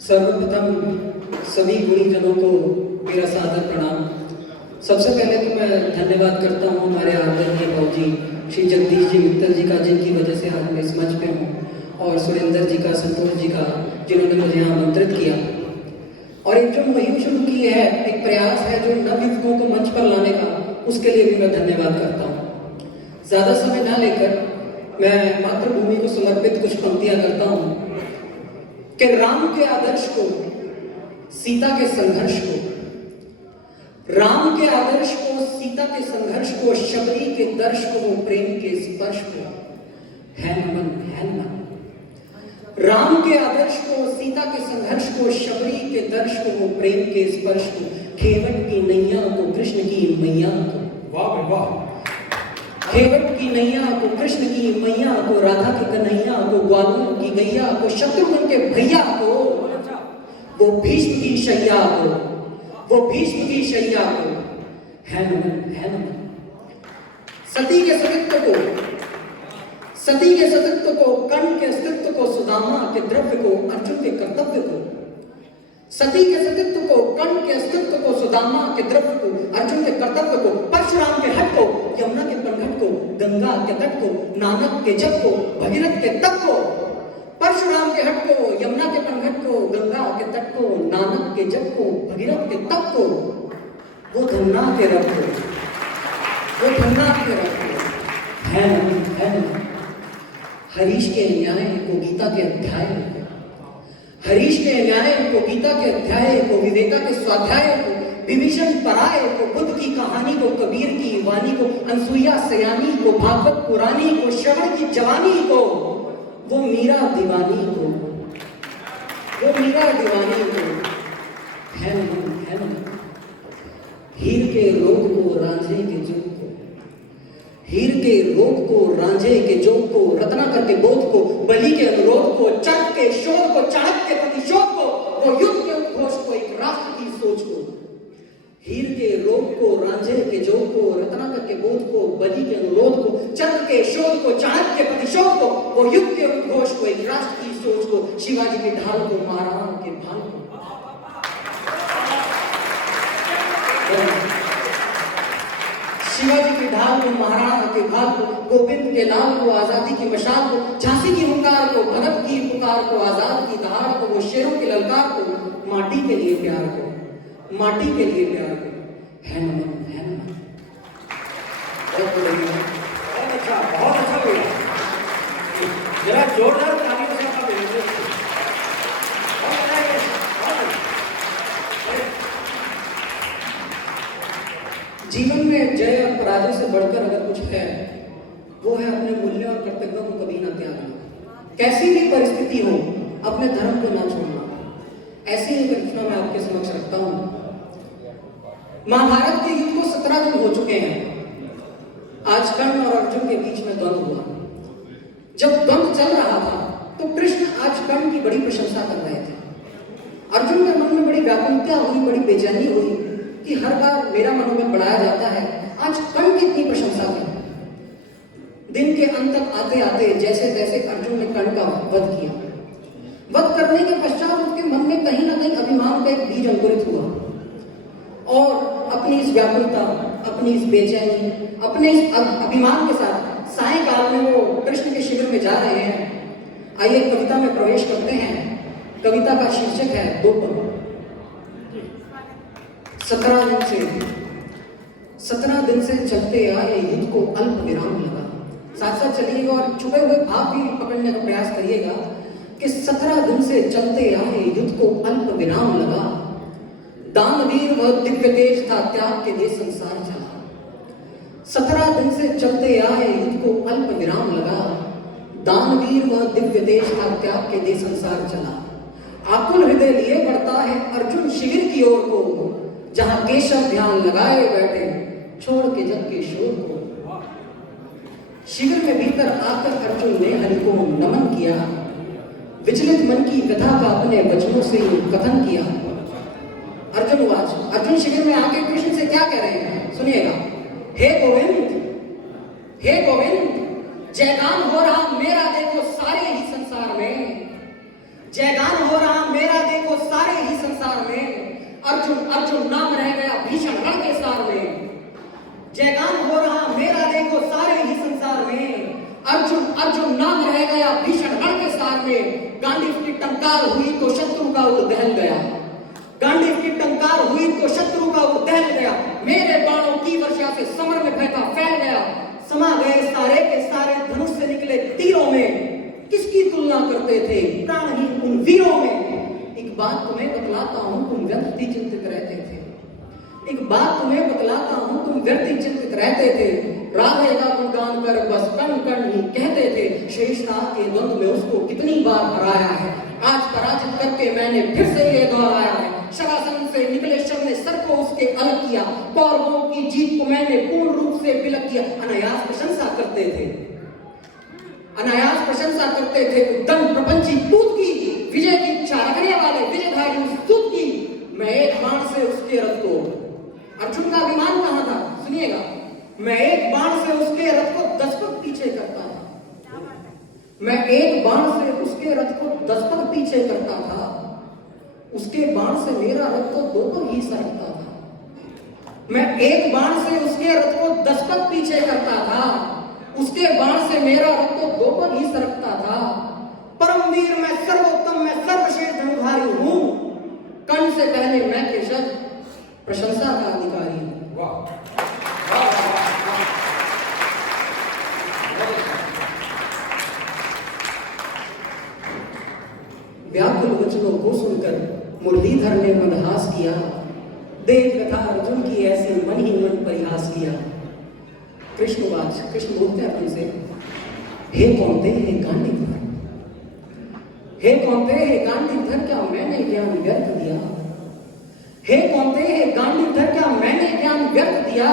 सर्वप्रथम सभी गुणीजनों को मेरा सादर प्रणाम। सबसे पहले तो मैं धन्यवाद करता हूँ हमारे आदरणीय भाऊजी श्री जगदीश जी मित्तल जी का, जिनकी वजह से आज मैं इस मंच पे हूँ, और सुरेंद्र जी का, संतोष जी का, जिन्होंने मुझे यहाँ आमंत्रित किया। और एक जो मुहिम शुरू की है, एक प्रयास है जो नवयुवकों को मंच पर लाने का, उसके लिए भी मैं धन्यवाद करता हूँ। ज़्यादा समय ना लेकर मैं मातृभूमि को समर्पित कुछ पंक्तियाँ करता हूँ कि राम के आदर्श को, सीता के संघर्ष को, राम के आदर्श को, सीता के संघर्ष को, शबरी के दर्श को, प्रेम के स्पर्श को, है नमन, है नमन। राम के आदर्श को, सीता के संघर्ष को, शबरी के दर्श को, प्रेम के स्पर्श को, खेवट की नैया को, कृष्ण की मैया को, वाह वाह, खेवट की नैया को, कृष्ण की मैया को, राधा की कन्हैया को, ग्वालों की गैया को, शत्रुघ्न के भैया को, वो भीष्म की शैया को, वो भीष्म की शैया को, है नमन, है नमन। सती के सतीत्व को, सती के सतीत्व को, कर्ण के अस्तित्व को, सुदामा के द्रव्य को, अर्जुन के कर्तव्य को, सती के सतीत्व को, कर्ण के अस्तित्व को, सुदामा के द्रव्य को, अर्जुन के कर्तव्य को, परशुराम के हट को, यमुना के पनघट को, गंगा के तट को, नानक के जप को, भगीरथ के तप को, परशुराम के हट को, यमुना के पनघट को, गंगा के तट को, नानक के जप को, भगीरथ के तप को, वो धन्ना के रब को, वो धन्ना के रब को, है नमन, है नमन। हरीश के न्याय को, गीता के अध्याय को, हरीश के न्याय को, गीता के अध्याय को, विवेका के स्वाध्याय को, विभीषण पराय को, बुद्ध की कहानी को, कबीर की वाणी को, अनसुईया सयानी को, भागवत पुरानी को, श्रवण की जवानी को, वो मीरा दीवानी को, वो मीरा दीवानी को, है नमन, है नमन। हीर के रोग को, रांझे के जोग को, हीर के रोग को, रांझे के जोग को, रत्नाकर के बोध को, बलि के अनुरोध को, चक के शोर को, चाणक्य के प्रतिशोध को, वो युद्ध के उद्घोष को, एक राष्ट्र की सोच को, हीर के रोग को, रांझे के जोग को, रत्नाकर के बोध को, बलि के अनुरोध को, चक के शोध को, चाणक्य के प्रतिशोध को, वो युद्ध के उद्घोष को, एक राष्ट्र की सोच को, शिवाजी के ढाल को, महाराणा के भाल को, शिवाजी की ढाल को, महाराणा के भाल को, गोविंद के लाल को, आजादी की मशाल को, झांसी की हुंकार को, भगत की पुकार को, आजाद की दहाड़ को, वो शेरों की ललकार को, माटी के लिए प्यार को, माटी के लिए प्यार को, है नमन, है नमन। बहुत अच्छा बोला। जरा जोरदार तालियों से आपका बेइज्जत हो। जीवन में जय और पराजय से बढ़कर अगर कुछ है, वो है अपने मूल्य और कर्तव्यों को कभी ना त्यागना। कैसी भी परिस्थिति हो, अपने धर्म को ना छोड़ना। ऐसी एक घटना मैं आपके समक्ष रखता हूँ। महाभारत के युद्ध को 17 दिन हो चुके हैं। आज कर्ण और अर्जुन के बीच में द्वंद्व हुआ। जब द्वंद्व चल रहा था तो कृष्ण आज कर्ण की बड़ी प्रशंसा कर रहे थे। अर्जुन के मन में बड़ी व्याकुलता हुई, बड़ी बेचैनी हुई कि हर बार मेरा मनोबल बढ़ाया जाता है, आज कर्ण की इतनी प्रशंसा की। दिन के अंत तक आते आते जैसे तैसे अर्जुन ने कर्ण का वध किया। वध करने के पश्चात उसके मन में कहीं ना कहीं अभिमान का एक बीज अंकुरित हुआ, और अपनी इस व्याकुलता, अपनी इस बेचैनी, अपने इस अभिमान के साथ सायंकाल में वो कृष्ण के शिविर में जा रहे हैं। आइए कविता में प्रवेश करते हैं। कविता का शीर्षक है दो पल। 17 दिन से चलते आए युद्ध को अल्प विराम लगा। साथ साथ चलिएगा और छुपे हुए भाव भी पकड़ने का प्रयास करिएगा कि 17 दिन से चलते आए युद्ध को अल्प विराम लगा। दानवीर वह दिव्य तेज था, त्याग के लिए संसार चला। 17 दिन से चलते आए युद्ध को अल्प विराम लगा। दानवीर वह दिव्य तेज था, त्याग के लिए संसार चला। आकुल हृदय लिए बढ़ता है अर्जुन शिविर की ओर को, जहां केशव ध्यान लगाए बैठे छोड़ के जग के शोर को। शिविर में भीतर आकर अर्जुन ने हरि को नमन किया। विचलित मन की कथा का अपने वचनों से कथन किया। अर्जुन वाच, अर्जुन शिविर में आके कृष्ण से क्या कह रहे हैं, सुनिएगा। हे गोविंद, हे गोविंद, जयगान हो रहा मेरा देखो सारे ही संसार में। जयगान हो रहा मेरा देखो सारे ही संसार में, अर्जुन अर्जुन नाम रह गया भीषण रण के सार में। जयगान हो रहा मेरा देखो सारे ही संसार में, अर्जुन अर्जुन नाम रह गया भीषण रण के सार में। गांडीव की टंकार हुई तो शत्रु का उर दहल गया, गांडीव की टंकार हुई तो शत्रु का उर दहल गया। मेरे बाणों की वर्षा से समर में फैका फैल गया, समा गए सारे के सारे धनुष से निकले तीरों में। किसकी तुलना करते थे प्राणहीन उन वीरों में। एक बात तुम्हें बतलाता हूं तुम व्यर्थ ही चिंतित रहते थे, एक बात तुम्हें बतलाता हूं तुम व्यर्थ ही चिंतित रहते थे। राधे का गुणगान कर बस कण कण ही कहते थे, शेषता के द्वंद्व में उसको कितनी बार हराया है। आज पराजित करके मैंने फिर से ये दोहराया है, शरासन से निकले शव ने सर को उसके अलग किया। कौरवों की जीत को मैंने पूर्ण रूप से विलक किया। अनायास प्रशंसा करते थे, अनायास प्रशंसा करते थे उद्दंड प्रपंची दूत की। विजय की इच्छा रखने वाले विजयधारी उस दूत की। मैं एक बाण से उसके रथ को, अर्जुन का विमान कहां था सुनिएगा, मैं एक बाण से उसके रथ को 10 पग पीछे करता था। मैं एक बाण से उसके रथ को 10 पग पीछे करता था, उसके बाण से मेरा रथ तो 2 पग ही सरकता था। मैं एक बाण से उसके रथ को 10 पग पीछे करता था, उसके बाण से मेरा रथ तो 2 पग ही सरकता था। परमवीर मैं सर्वोत्तम मैं सर्वश्रेष्ठ धनुधारी हूं, कर्ण से पहले मैं केशव प्रशंसा का अधिकारी हूं। वाह व्याकुल वचनों को सुनकर मुरलीधर ने मंदहास किया। देव कथा अर्जुन की ऐसे मन ही मन परिहास किया। कृष्णवाच कृष्ण बोलते हैं तुमसे, हे कौनते हे गांडीवधर, हे कौनते हे गांडीवधर क्या मैंने ज्ञान व्यर्थ दिया। हे कौनते हे गांडीवधर क्या मैंने ज्ञान व्यर्थ दिया।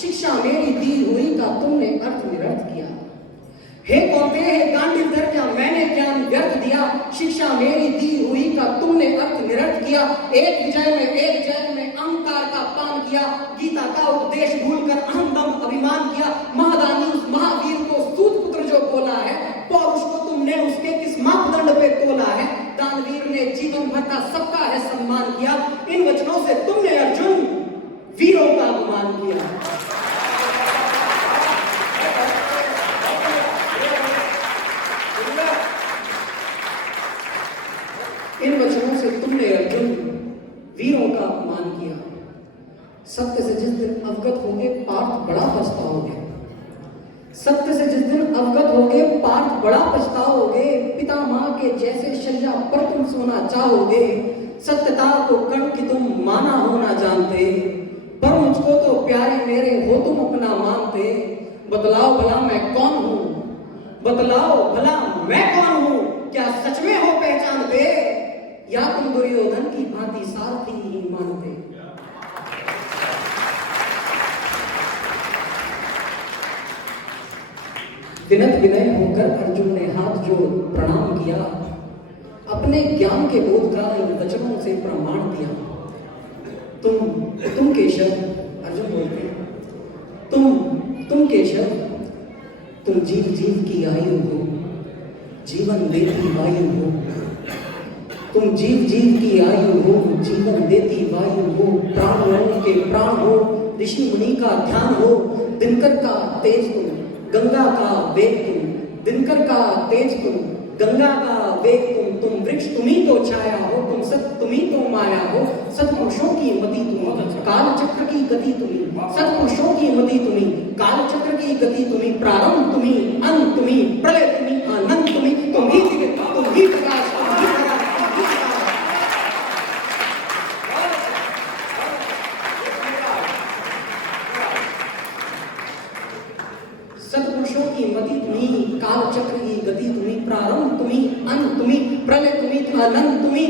शिक्षा मेरी दी हुई का तुमने अर्थ निरर्थ किया। हे कौनते हे गांडीवधर क्या मैंने ज्ञान व्यर्थ दिया। शिक्षा मेरी दी हुई का तुमने अर्थ निरर्थ किया। एक विजय में अहंकार का पान किया। गीता का उपदेश भूलकर अहम दम अभिमान किया। महादानी उस महावीर को सूत पुत्र जो बोला है, पौरुष को तुमने उसके किस मापदंड पे तोला है। दानवीर ने जीवन भर का सबका है सम्मान किया। इन वचनों से तुमने अर्जुन वीरों का अपमान किया। इन वचनों से तुमने अर्जुन वीरों का अपमान किया। सत्य से जिस दिन अवगत होगे पार्थ बड़ा पछताओगे। सत्य से जिस दिन अवगत होगे पार्थ बड़ा पछताओगे। पिता मां के जैसे शैया पर तुम सोना चाहोगे। सत्यता को कण की तुम माना होना जानते, पर मुझको तो प्यारे मेरे हो तुम अपना मानते। बतलाओ भला मैं कौन हूं, बतलाओ भला मैं कौन हूं। क्या सच में हो पहचानते, या तुम दुर्योधन की भांति सारथी ही मानते। विनत विनय होकर अर्जुन ने हाथ जोड़ प्रणाम किया। अपने ज्ञान के बोध का इन वचनों से प्रमाण दिया। तुम केशव, अर्जुन बोलते हैं, तुम केशव, तुम जीव जीव की आयु हो, जीवन देती वायु हो। तुम जीव जीव की आयु हो, जीवन देती वायु हो। प्राण के प्राण हो, ऋषि मुनि का ध्यान हो। दिनकर का तेज तुम, गंगा का वेग तुम। दिनकर का तेज तुम, गंगा का वेग तुम वृक्ष तुम ही तो छाया हो। तुम सत तुम ही तो माया हो। सत्पुरुषों की मति तुम, काल चक्र की गति तुम्ही। सत्पुरुषों की मति तुम्ही, काल चक्र की गति तुम्ही। प्रारंभ तुम्ही, अंत तुम्ही, प्रलय तुम्ही, आनंद तुम्ही। तुम ही प्रकाश, तुम ही प्रकाश। सत्पुरुषों की मति तुम्ही, काल चक्र की गति तुम्ही। प्रारंभ तुम्ही, अंत तुम्ही, प्रलय तुम्ही, आनंद तुम्ही।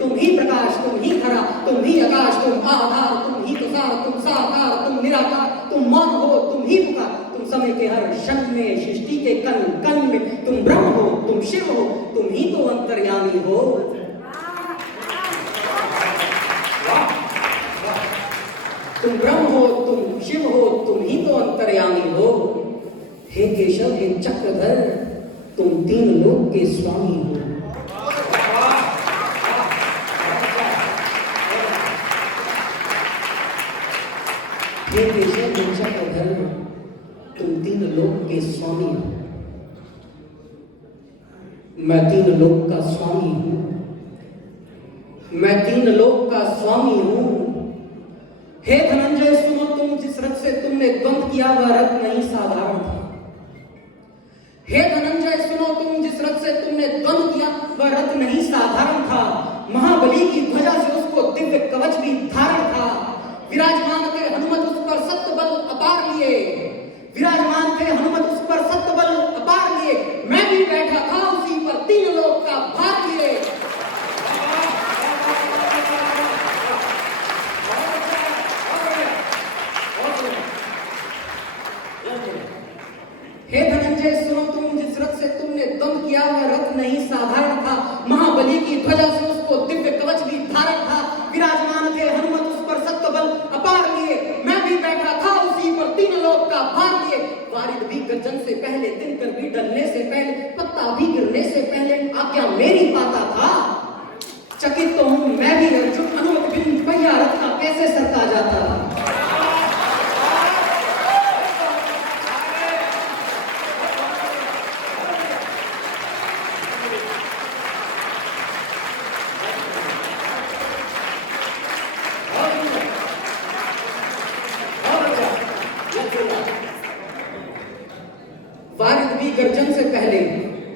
तुम ही प्रकाश, तुम ही धरा, तुम ही आकाश। तुम आधार, तुम ही तुषार, तुम साकार, तुम निराकार। तुम मौन हो, तुम ही पुकार। तुम समय के हर क्षण में, सृष्टि के कण कण में। तुम ब्रह्म हो, तुम शिव हो, तुम ही तो अंतर्यामी हो। तुम ब्रह्म हो, तुम शिव हो, तुम ही तो अंतर्यामी हो। हे केशव, हे चक्रधर, तुम तीन लोक के स्वामी हो। धन तुम 3 लोक के स्वामी हो। मैं 3 लोक का स्वामी हूं, मैं 3 लोक का स्वामी हूं। हे धनंजय सुनो, तुम जिस रथ से तुमने द्वंद किया वह रथ नहीं साधारण था। हे धनंजय सुनो, तुम जिस रथ से तुमने द्वंद किया वह रथ नहीं साधारण था। महाबली की ध्वजा से उसको दिव्य कवच भी धारण था। विराजमान थे हनुमत उस पर सत्य बल अपार लिए, विराजमान थे हनुमत उस पर सत्य बल अपार लिए। मैं भी बैठा था उसी पर 3 लोक का भार लिए। हे धनंजय सुनो, तुम जिस रथ से तुमने द्वंद किया वह रथ नहीं साधारण था। महाबली की ध्वजा से उसको दिव्य कवच भी धारण था। विराजमान थे हनुमत उस पर सत्य बल अपार लिए। मैं भी बैठा था उसी पर 3 लोक का भार लिए। वारिद भी गर्जन से पहले, दिनकर भी ढलने से पहले, पत्ता भी गिरने से पहले आज्ञा मेरी पाता था। चकित तो हूं मैं भी अर्जुन, अनुमति बिन पहिया रथ का कैसे सरका जाता था। वारिद भी गर्जन से पहले,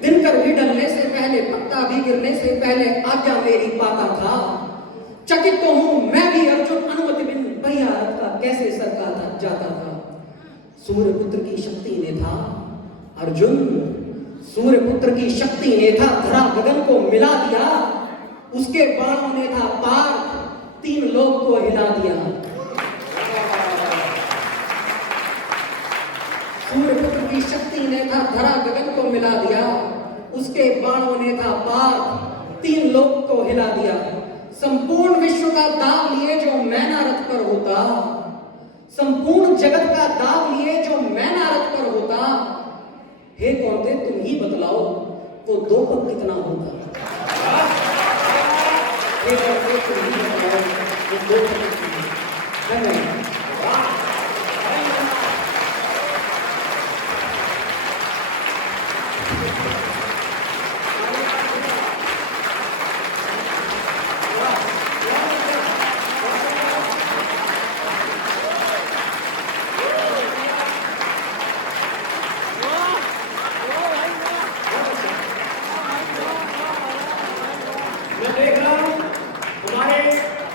दिनकर भी ढलने से पहले, पत्ता भी गिरने से पहले आज्ञा मेरी पाता था। चकित तो हूं मैं भी अर्जुन, अनुमति बिन पहिया रथ का कैसे सरका जाता था। सूर्यपुत्र की शक्ति ने था अर्जुन, सूर्यपुत्र की शक्ति ने था धरा गगन को मिला दिया। उसके बाणों ने था पार 3 लोक को हिला दिया। सूर्यपुत्र की शक्ति ने था धरा गगन को मिला दिया। उसके बाणों ने था पार 3 लोक को हिला दिया। संपूर्ण विश्व का दाव लिए जो मैना रथ पर होता, संपूर्ण जगत का दाव लिए जो मैना रथ पर होता। हे कौंते तुम ही बतलाओ वो 2 पग कितना होता। हे कौंते तुम ही बतलाओ वो 2 पग कितना होता।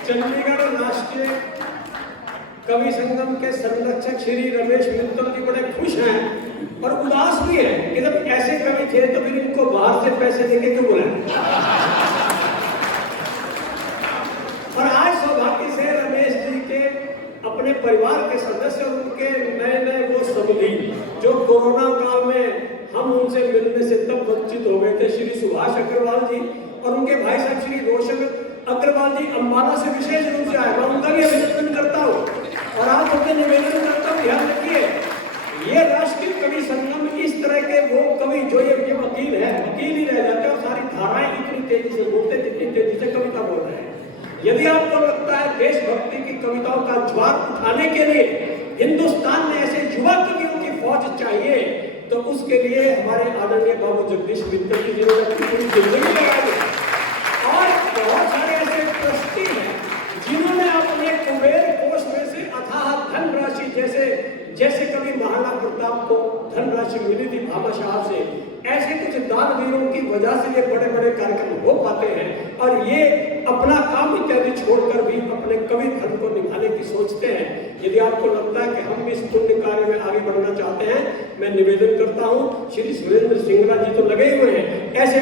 चंडीगढ़ राष्ट्रीय कवि संगम के संरक्षक श्री रमेश मित्तल जी बड़े खुश हैं और उदास भी हैं कि जब ऐसे कवि थे तो फिर इनको बाहर से पैसे देके क्यों बुलाए। और आज सौभाग्य से रमेश जी के अपने परिवार के सदस्य और उनके नए वो समूही जो कोरोना काल में हम उनसे मिलने से तब वंचित हो गए थे, श्री सुभाष अग्रवाल जी और उनके भाई साहब श्री रोशन अग्रवाल जी अम्बाला से विशेष रूप से आए। मैं उनका भी अभिनंदन करता हूँ और आप उनके निवेदन करता हूँ। ध्यान रखिए, ये राष्ट्रीय कवि संगम इस तरह के वो कवि जो ये वकील है, वकील ही रह जाते हैं और सारी धाराएं इतनी तेजी से बोलते, जितनी तेजी से कविता बोल रहे हैं। यदि आपको लगता है देशभक्ति की कविताओं का ज्वार उठाने के लिए हिंदुस्तान में ऐसे युवा कवियों की फौज चाहिए, तो उसके लिए हमारे आदरणीय बाबू जगदीश मित्तल की जरूरत पूरी जिंदगी लगा दी। और बहुत सारे ऐसे ट्रस्टी हैं जिन्होंने अपने कुबेर कोष में से अथाह धनराशि, जैसे कभी महाराणा प्रताप को धनराशि मिली थी भामा साहब से, ऐसे कुछ दानवीरों की वजह से ये बड़े बड़े कार्यक्रम हो पाते हैं और ये अपना काम इत्यादि छोड़कर भी अपने कवि धर्म को निभाने की सोचते हैं। यदि आपको लगता है कि हम इस पुण्य कार्य में आगे बढ़ना चाहते हैं, मैं निवेदन करता हूँ, श्री सुरेंद्र सिंगला जी तो लगे हुए हैं, ऐसे